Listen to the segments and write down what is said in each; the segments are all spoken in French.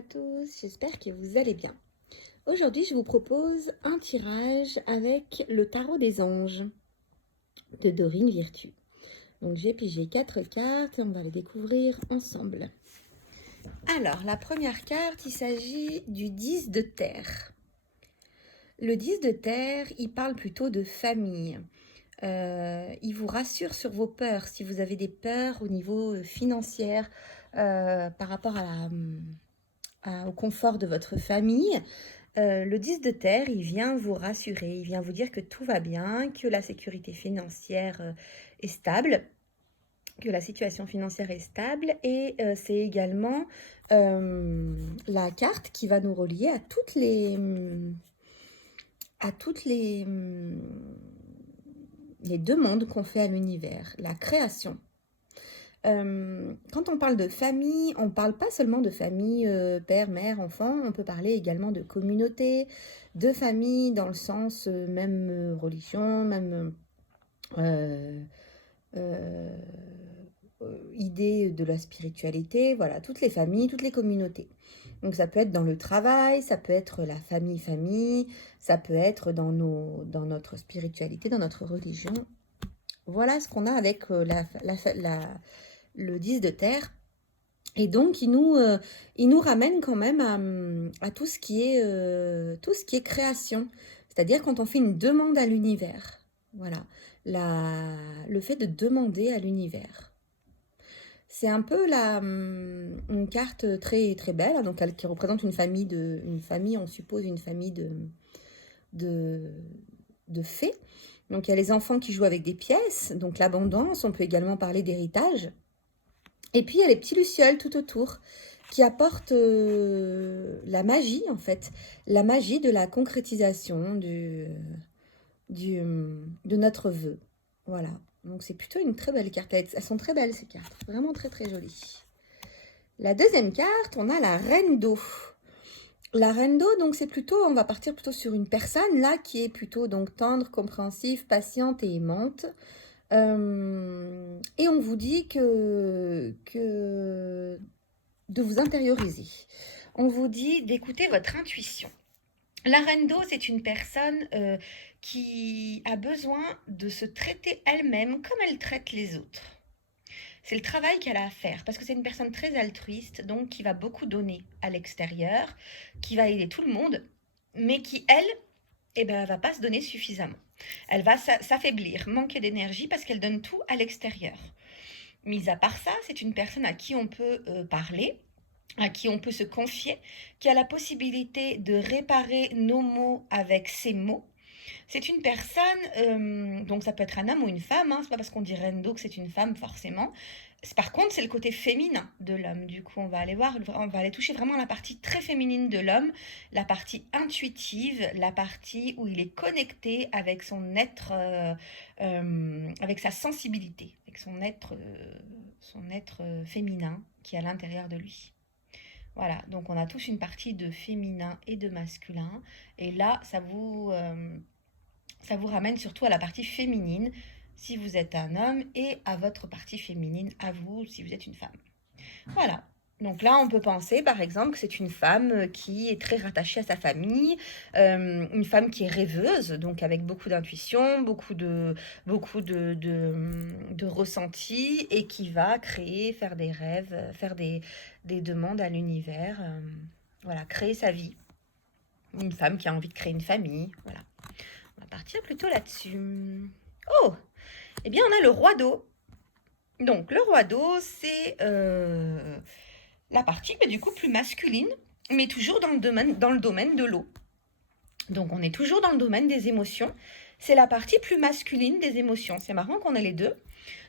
à tous, j'espère que vous allez bien. Aujourd'hui, je vous propose un tirage avec le tarot des anges de Dorine Virtue. Donc j'ai pigé 4 cartes et on va les découvrir ensemble. Alors, la première carte, il s'agit du 10 de terre. Le 10 de terre, il parle plutôt de famille. Il vous rassure sur vos peurs. Si vous avez des peurs au niveau financier par rapport au confort de votre famille, le 10 de terre, il vient vous rassurer, il vient vous dire que tout va bien, que la sécurité financière est stable, que la situation financière est stable, et c'est également la carte qui va nous relier à toutes les demandes qu'on fait à l'univers, la création. Quand on parle de famille, on ne parle pas seulement de famille, père, mère, enfant, on peut parler également de communauté, de famille dans le sens même religion, même euh, idée de la spiritualité, voilà, toutes les familles, toutes les communautés. Donc ça peut être dans le travail, ça peut être la famille, ça peut être dans notre spiritualité, dans notre religion. Voilà ce qu'on a avec le 10 de terre. Et donc, il nous ramène quand même à tout ce qui est création. C'est-à-dire quand on fait une demande à l'univers. Voilà, le fait de demander à l'univers. C'est un peu une carte très, très belle, hein, donc qui représente une famille, on suppose une famille de fées. Donc il y a les enfants qui jouent avec des pièces, donc l'abondance, on peut également parler d'héritage. Et puis il y a les petits lucioles tout autour qui apportent la magie en fait, la magie de la concrétisation de notre vœu. Voilà, donc c'est plutôt une très belle carte. Elles sont très belles ces cartes, vraiment très très jolies. La deuxième carte, on a la reine d'eau. La reine d'eau, donc c'est plutôt, on va partir plutôt sur une personne là qui est plutôt donc tendre, compréhensive, patiente et aimante. Et on vous dit que de vous intérioriser. On vous dit d'écouter votre intuition. La reine d'eau, c'est une personne qui a besoin de se traiter elle-même comme elle traite les autres. C'est le travail qu'elle a à faire parce que c'est une personne très altruiste, donc qui va beaucoup donner à l'extérieur, qui va aider tout le monde, mais qui, elle, va pas se donner suffisamment. Elle va s'affaiblir, manquer d'énergie parce qu'elle donne tout à l'extérieur. Mis à part ça, c'est une personne à qui on peut parler, à qui on peut se confier, qui a la possibilité de réparer nos mots avec ses mots. C'est une personne, donc ça peut être un homme ou une femme, hein, c'est pas parce qu'on dit Rendo que c'est une femme forcément. Par contre, c'est le côté féminin de l'homme. Du coup, on va aller toucher vraiment la partie très féminine de l'homme, la partie intuitive, la partie où il est connecté avec son être, avec sa sensibilité, avec son être féminin qui est à l'intérieur de lui. Voilà, donc on a tous une partie de féminin et de masculin. Et là, ça vous ramène surtout à la partie féminine si vous êtes un homme et à votre partie féminine à vous si vous êtes une femme. Voilà. Donc là, on peut penser, par exemple, que c'est une femme qui est très rattachée à sa famille, une femme qui est rêveuse, donc avec beaucoup d'intuition, beaucoup de ressenti, et qui va créer, faire des rêves, faire des demandes à l'univers, voilà, créer sa vie. Une femme qui a envie de créer une famille, voilà. On va partir plutôt là-dessus. Oh, eh bien, on a le roi d'eau. Donc, le roi d'eau, c'est la partie du coup plus masculine, mais toujours dans le domaine de l'eau. Donc, on est toujours dans le domaine des émotions. C'est la partie plus masculine des émotions. C'est marrant qu'on ait les deux.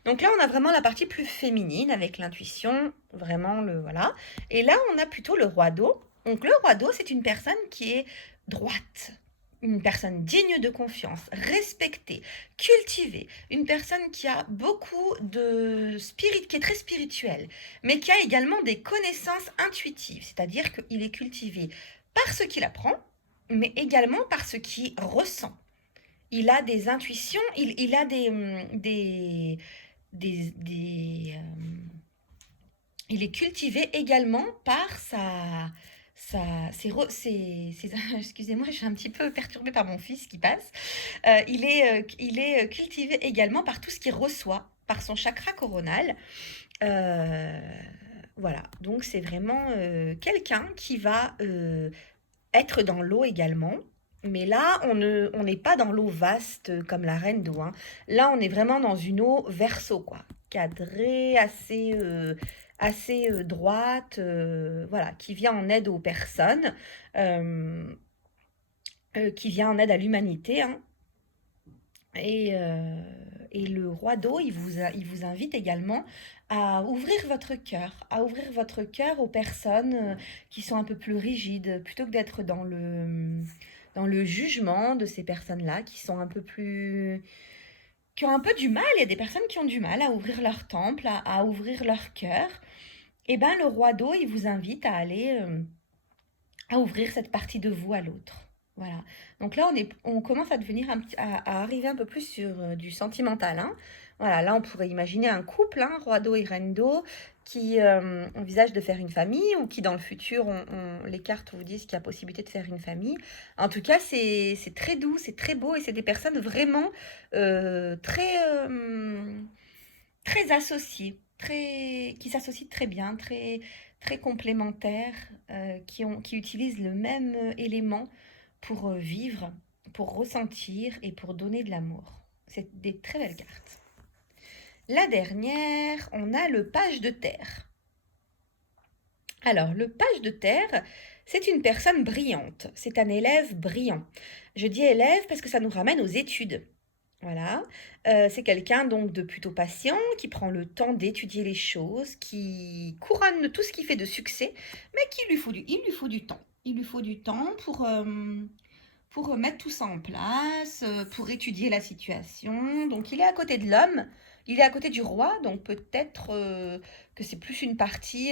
Donc là, on a vraiment la partie plus féminine avec l'intuition, vraiment voilà. Et là, on a plutôt le roi d'eau. Donc le roi d'eau, c'est une personne qui est droite, une personne digne de confiance, respectée, cultivée, une personne qui a beaucoup de spirit, qui est très spirituelle, mais qui a également des connaissances intuitives, c'est-à-dire qu'il est cultivé par ce qu'il apprend, mais également par ce qu'il ressent. Il a des intuitions, il a il est cultivé également par ça, excusez-moi, je suis un petit peu perturbée par mon fils qui passe. Il est cultivé également par tout ce qu'il reçoit, par son chakra coronal. Euh, voilà, donc c'est vraiment quelqu'un qui va être dans l'eau également. Mais là, on n'est pas dans l'eau vaste comme la reine d'eau, hein. Là, on est vraiment dans une eau verso, quoi. Cadrée, assez droite, voilà, qui vient en aide aux personnes, euh, qui vient en aide à l'humanité, hein. Et, euh, et le roi d'eau, il vous invite également à ouvrir votre cœur aux personnes qui sont un peu plus rigides, plutôt que d'être dans le jugement de ces personnes-là, qui sont un peu plus, qui ont un peu du mal. Il y a des personnes qui ont du mal à ouvrir leur temple, à ouvrir leur cœur. Et ben, le roi d'eau, il vous invite à aller à ouvrir cette partie de vous à l'autre. Voilà. Donc là, on commence à devenir à arriver un peu plus sur du sentimental, hein. Voilà, là, on pourrait imaginer un couple, hein, roi d'eau et reine d'eau, qui envisage de faire une famille ou qui, dans le futur, les cartes vous disent qu'il y a possibilité de faire une famille. En tout cas, c'est très doux, c'est très beau et c'est des personnes vraiment très associées, qui s'associent très bien, très complémentaires, qui utilisent le même élément pour vivre, pour ressentir et pour donner de l'amour. C'est des très belles cartes. La dernière, on a le page de terre. Alors, le page de terre, c'est une personne brillante, c'est un élève brillant. Je dis élève parce que ça nous ramène aux études. Voilà, c'est quelqu'un donc de plutôt patient, qui prend le temps d'étudier les choses, qui couronne tout ce qui fait de succès, mais il lui faut du temps. Il lui faut du temps pour mettre tout ça en place, pour étudier la situation. Donc il est à côté de l'homme, il est à côté du roi, donc peut-être que c'est plus une partie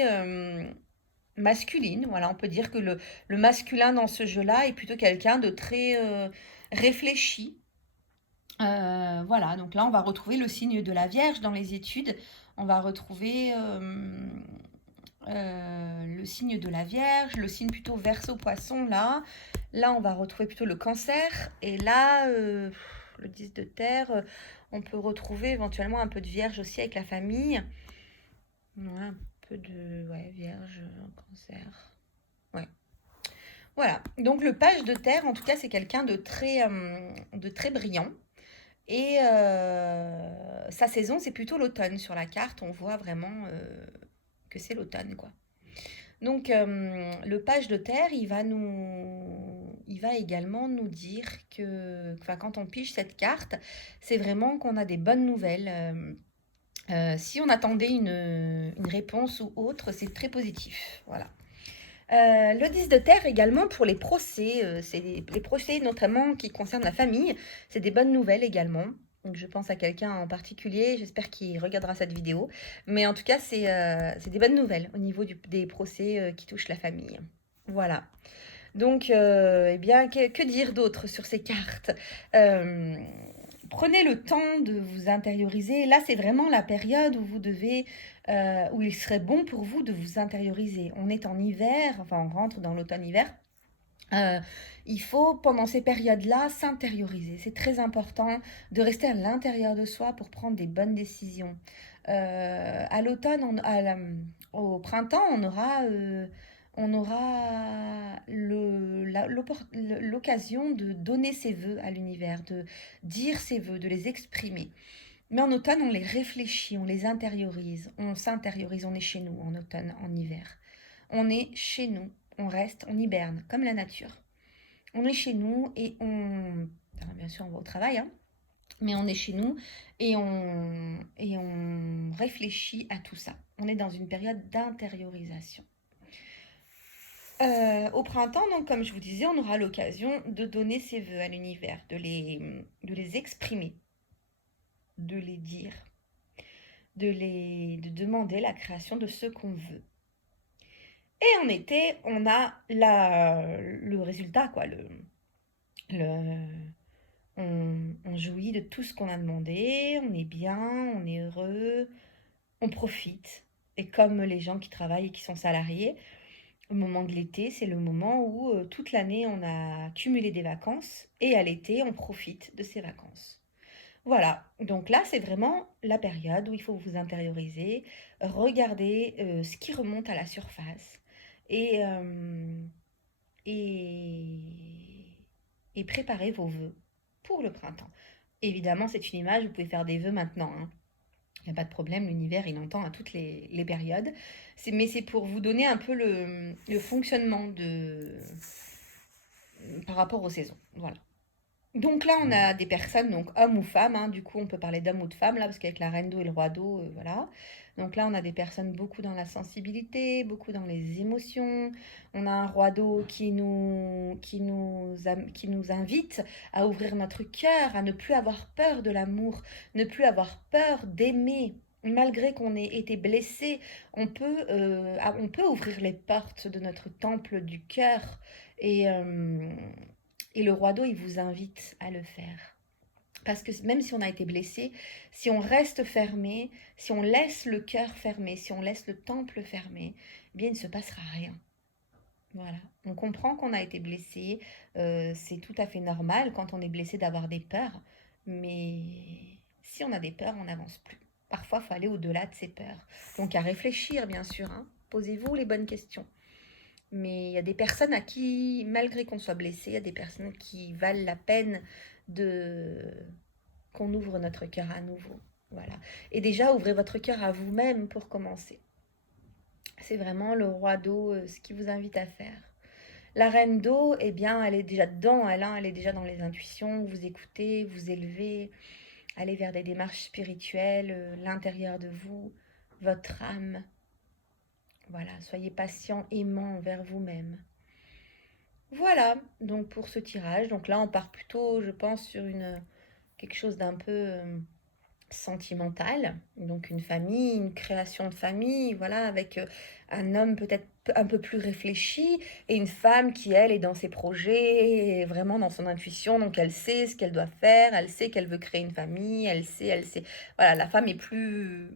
masculine. Voilà, on peut dire que le masculin dans ce jeu-là est plutôt quelqu'un de très réfléchi. Voilà, donc là, on va retrouver le signe de la Vierge dans les études. On va retrouver le signe de la Vierge, le signe plutôt Verseau-Poisson, là. Là, on va retrouver plutôt le Cancer. Et là, le 10 de terre, on peut retrouver éventuellement un peu de Vierge aussi avec la famille. Ouais, un peu de Vierge, Cancer. Ouais. Voilà. Donc le page de terre, en tout cas, c'est quelqu'un de très brillant. Et sa saison, c'est plutôt l'automne. Sur la carte, on voit vraiment que c'est l'automne, quoi. Donc, le page de terre, il va également nous dire que, enfin, quand on pige cette carte, c'est vraiment qu'on a des bonnes nouvelles. Si on attendait une réponse ou autre, c'est très positif. Voilà. Le 10 de terre également pour les procès, c'est les procès notamment qui concernent la famille, c'est des bonnes nouvelles également. Donc je pense à quelqu'un en particulier, j'espère qu'il regardera cette vidéo. Mais en tout cas, c'est des bonnes nouvelles au niveau des procès qui touchent la famille. Voilà. Donc, eh bien, que dire d'autre sur ces cartes? Euh, Prenez le temps de vous intérioriser. Là, c'est vraiment la période où vous devez, où il serait bon pour vous de vous intérioriser. On est en hiver, enfin, on rentre dans l'automne-hiver. Euh, il faut, pendant ces périodes-là, s'intérioriser. C'est très important de rester à l'intérieur de soi pour prendre des bonnes décisions. À l'automne, au printemps, on aura l'occasion de donner ses vœux à l'univers, de dire ses vœux, de les exprimer. Mais en automne, on les réfléchit, on les intériorise, on s'intériorise, on est chez nous en automne, en hiver. On est chez nous, on reste, on hiberne, comme la nature. On est chez nous et alors, bien sûr, on va au travail, hein, mais on est chez nous et on réfléchit à tout ça. On est dans une période d'intériorisation. Au printemps, donc, comme je vous disais, on aura l'occasion de donner ses vœux à l'univers, de les exprimer, de les dire, de demander la création de ce qu'on veut. Et en été, on a le résultat, quoi. Le, on jouit de tout ce qu'on a demandé, on est bien, on est heureux, on profite. Et comme les gens qui travaillent et qui sont salariés, Au moment de l'été, c'est le moment où toute l'année on a cumulé des vacances et à l'été on profite de ces vacances. Voilà, donc là c'est vraiment la période où il faut vous intérioriser, regarder ce qui remonte à la surface et, euh, et, et préparer vos vœux pour le printemps. Évidemment, c'est une image, vous pouvez faire des vœux maintenant, hein. Il n'y a pas de problème, l'univers, il entend à toutes les périodes. Mais c'est pour vous donner un peu le fonctionnement par rapport aux saisons. Voilà. Donc là, on a des personnes, donc hommes ou femmes, hein, du coup, on peut parler d'hommes ou de femmes, là, parce qu'avec la reine d'eau et le roi d'eau, voilà. Donc là, on a des personnes beaucoup dans la sensibilité, beaucoup dans les émotions. On a un roi d'eau qui nous invite à ouvrir notre cœur, à ne plus avoir peur de l'amour, ne plus avoir peur d'aimer. Malgré qu'on ait été blessé, on peut ouvrir les portes de notre temple du cœur et, euh, et le roi d'eau, il vous invite à le faire. Parce que même si on a été blessé, si on reste fermé, si on laisse le cœur fermé, si on laisse le temple fermé, eh bien il ne se passera rien. Voilà. On comprend qu'on a été blessé. C'est tout à fait normal quand on est blessé d'avoir des peurs. Mais si on a des peurs, on n'avance plus. Parfois, il faut aller au-delà de ces peurs. Donc à réfléchir, bien sûr, hein. Posez-vous les bonnes questions. Mais il y a des personnes à qui, malgré qu'on soit blessé, il y a des personnes qui valent la peine de qu'on ouvre notre cœur à nouveau. Voilà. Et déjà, ouvrez votre cœur à vous-même pour commencer. C'est vraiment le roi d'eau, ce qui vous invite à faire. La reine d'eau, eh bien, elle est déjà dedans, elle est déjà dans les intuitions, vous écoutez, vous élevez, allez vers des démarches spirituelles, l'intérieur de vous, votre âme. Voilà, soyez patient, aimant envers vous-même. Voilà, donc pour ce tirage, donc là on part plutôt, je pense, sur quelque chose d'un peu sentimental, donc une famille, une création de famille, voilà, avec un homme peut-être un peu plus réfléchi et une femme qui, elle, est dans ses projets, et vraiment dans son intuition, donc elle sait ce qu'elle doit faire, elle sait qu'elle veut créer une famille, elle sait, voilà, la femme est plus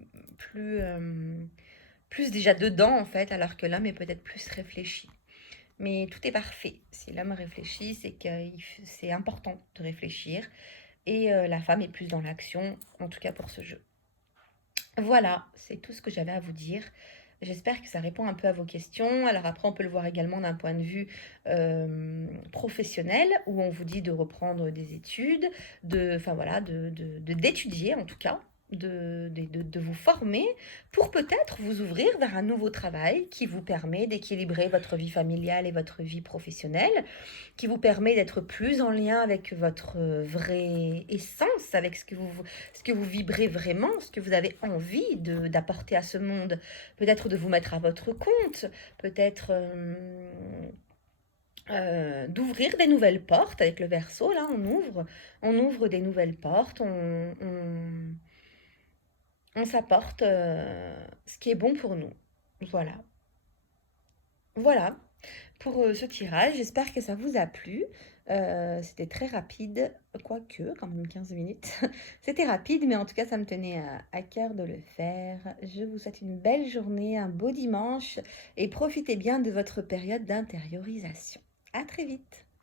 déjà dedans en fait, alors que l'homme est peut-être plus réfléchi. Mais tout est parfait. Si l'homme réfléchit, c'est que c'est important de réfléchir. Et la femme est plus dans l'action, en tout cas pour ce jeu. Voilà, c'est tout ce que j'avais à vous dire. J'espère que ça répond un peu à vos questions. Alors après, on peut le voir également d'un point de vue professionnel, où on vous dit de reprendre des études, enfin voilà, d'étudier en tout cas, de vous former pour peut-être vous ouvrir vers un nouveau travail qui vous permet d'équilibrer votre vie familiale et votre vie professionnelle, qui vous permet d'être plus en lien avec votre vraie essence, avec ce que vous vibrez vraiment, ce que vous avez envie d'apporter à ce monde. Peut-être de vous mettre à votre compte, peut-être d'ouvrir des nouvelles portes avec le verso. Là, on ouvre des nouvelles portes, on s'apporte ce qui est bon pour nous. Voilà. Voilà pour ce tirage. J'espère que ça vous a plu. C'était très rapide, quoique, quand même 15 minutes. C'était rapide, mais en tout cas, ça me tenait à cœur de le faire. Je vous souhaite une belle journée, un beau dimanche et profitez bien de votre période d'intériorisation. À très vite.